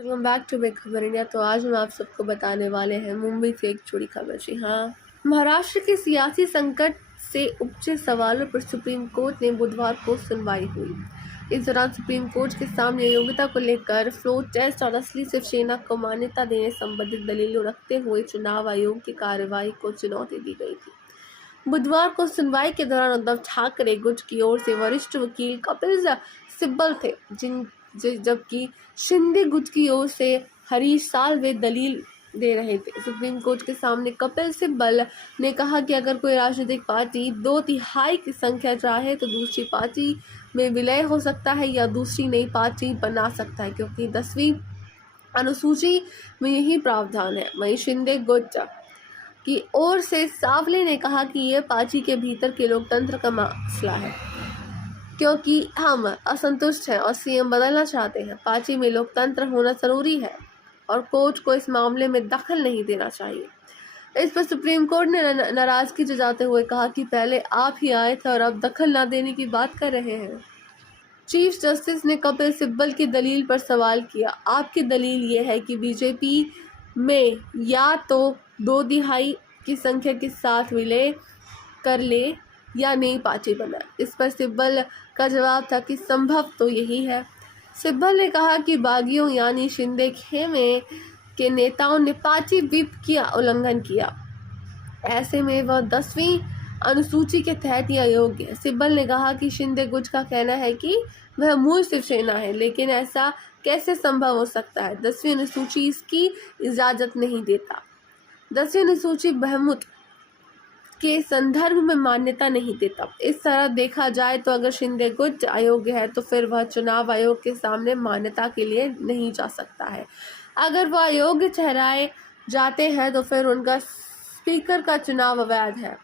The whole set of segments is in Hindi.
वेलकम बैक टू बिग खबर इंडिया। तो आज हम आप सबको बताने वाले हैं मुंबई से एक जुड़ी खबर। जी हाँ, महाराष्ट्र के सियासी संकट से उपजे सवालों पर सुप्रीम कोर्ट ने बुधवार को सुनवाई हुई। इस दौरान सुप्रीम कोर्ट के सामने योग्यता को लेकर फ्लोर टेस्ट और असली शिवसेना को मान्यता देने संबंधित दलीलों रखते हुए चुनाव आयोग की कार्रवाई को चुनौती दी गई थी। बुधवार को सुनवाई के दौरान उद्धव ठाकरे गुट की ओर से वरिष्ठ वकील कपिल सिब्बल थे, जबकि शिंदे गुट की ओर से हरीश साल्वे दलील दे रहे थे। सुप्रीम कोर्ट के सामने कपिल सिब्बल ने कहा कि अगर कोई राजनीतिक पार्टी 2/3 की संख्या चाहे तो दूसरी पार्टी में विलय हो सकता है या दूसरी नई पार्टी बना सकता है, क्योंकि 10वीं अनुसूची में यही प्रावधान है। वहीं शिंदे गुट की ओर से सावले ने कहा कि यह पार्टी के भीतर के लोकतंत्र का मसला है, क्योंकि हम असंतुष्ट हैं और सीएम बदलना चाहते हैं। पार्टी में लोकतंत्र होना जरूरी है और कोर्ट को इस मामले में दखल नहीं देना चाहिए। इस पर सुप्रीम कोर्ट ने नाराजगी जताते हुए कहा कि पहले आप ही आए थे और अब दखल न देने की बात कर रहे हैं। चीफ जस्टिस ने कपिल सिब्बल की दलील पर सवाल किया। आपकी दलील ये है कि बीजेपी में या तो 2/3 की संख्या के साथ विलय कर ले या नई पार्टी बनाए। इस पर सिब्बल का जवाब था कि संभव तो यही है। सिब्बल ने कहा कि बागियों यानी शिंदे खेमे के नेताओं ने पार्टी व्हिप का उल्लंघन किया, ऐसे में वह 10वीं अनुसूची के तहत यह अयोग्य है। सिब्बल ने कहा कि शिंदे गुट का कहना है कि वह मूल शिवसेना है, लेकिन ऐसा कैसे संभव हो सकता है? 10वीं अनुसूची इसकी इजाजत नहीं देता। 10वीं अनुसूची बहुमत के संदर्भ में मान्यता नहीं देता। इस तरह देखा जाए तो अगर शिंदे गुट अयोग्य है तो फिर वह चुनाव आयोग के सामने मान्यता के लिए नहीं जा सकता है। अगर वह अयोग्य ठहराए जाते हैं तो फिर उनका स्पीकर का चुनाव अवैध है,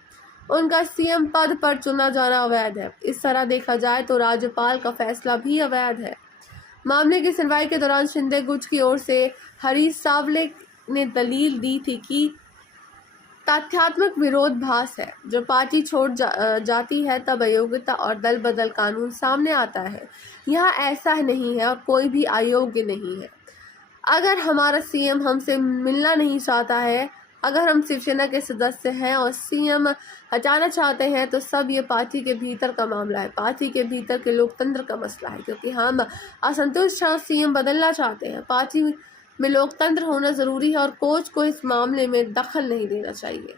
उनका सीएम पद पर चुना जाना अवैध है। इस तरह देखा जाए तो राज्यपाल का फैसला भी अवैध है। मामले की सुनवाई के दौरान शिंदे गुट की ओर से हरीश सावले ने दलील दी थी कि तथ्यात्मक विरोधाभास है। जब पार्टी छोड़ जाती है तब अयोग्यता और दल बदल कानून सामने आता है। यहाँ ऐसा नहीं है और कोई भी अयोग्य नहीं है। अगर हमारा सीएम हमसे मिलना नहीं चाहता है, अगर हम शिवसेना के सदस्य हैं और सीएम हटाना चाहते हैं तो सब ये पार्टी के भीतर का मामला है, पार्टी के भीतर के लोकतंत्र का मसला है, क्योंकि हम असंतुष्ट हैं, सीएम बदलना चाहते हैं। पार्टी में लोकतंत्र होना जरूरी है और कोर्ट को इस मामले में दखल नहीं देना चाहिए।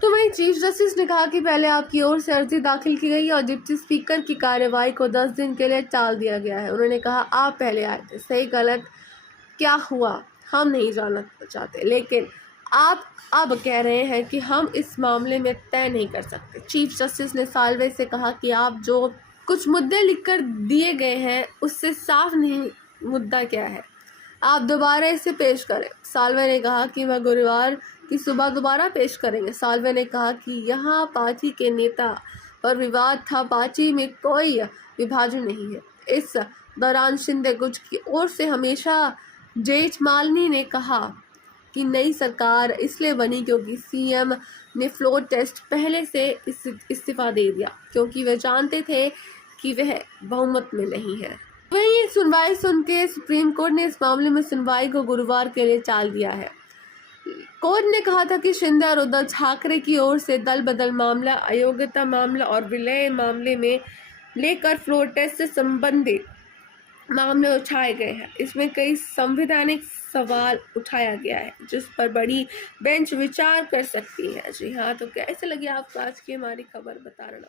तो वहीं चीफ जस्टिस ने कहा कि पहले आपकी ओर से अर्जी दाखिल की गई और डिप्टी स्पीकर की कार्यवाही को 10 दिन के लिए टाल दिया गया है। उन्होंने कहा आप पहले आए थे, सही गलत क्या हुआ हम नहीं जानना चाहते, लेकिन आप अब कह रहे हैं कि हम इस मामले में तय नहीं कर सकते। चीफ जस्टिस ने साल्वे से कहा कि आप जो कुछ मुद्दे लिखकर दिए गए हैं उससे साफ नहीं मुद्दा क्या है, आप दोबारा इसे पेश करें। साल्वे ने कहा कि वह गुरुवार की सुबह दोबारा पेश करेंगे। साल्वे ने कहा कि यहाँ पार्टी के नेता पर विवाद था, पार्टी में कोई विभाजन नहीं है। इस दौरान शिंदे गुट की ओर से हमेशा जेठमालानी ने कहा कि नई सरकार इसलिए बनी क्योंकि सीएम ने फ्लोर टेस्ट पहले से इस्तीफा दे दिया, क्योंकि वे जानते थे कि वह बहुमत में नहीं है। वहीं सुनवाई सुन के सुप्रीम कोर्ट ने इस मामले में सुनवाई को गुरुवार के लिए टाल दिया है। कोर्ट ने कहा था कि शिंदे और उद्धव ठाकरे की ओर से दल बदल मामला, अयोग्यता मामला और विलय मामले में लेकर फ्लोर टेस्ट से संबंधित मामले उठाए गए हैं। इसमें कई संवैधानिक सवाल उठाया गया है जिस पर बड़ी बेंच विचार कर सकती है। जी हाँ, तो कैसे लगी आपको आज की हमारी खबर बताना।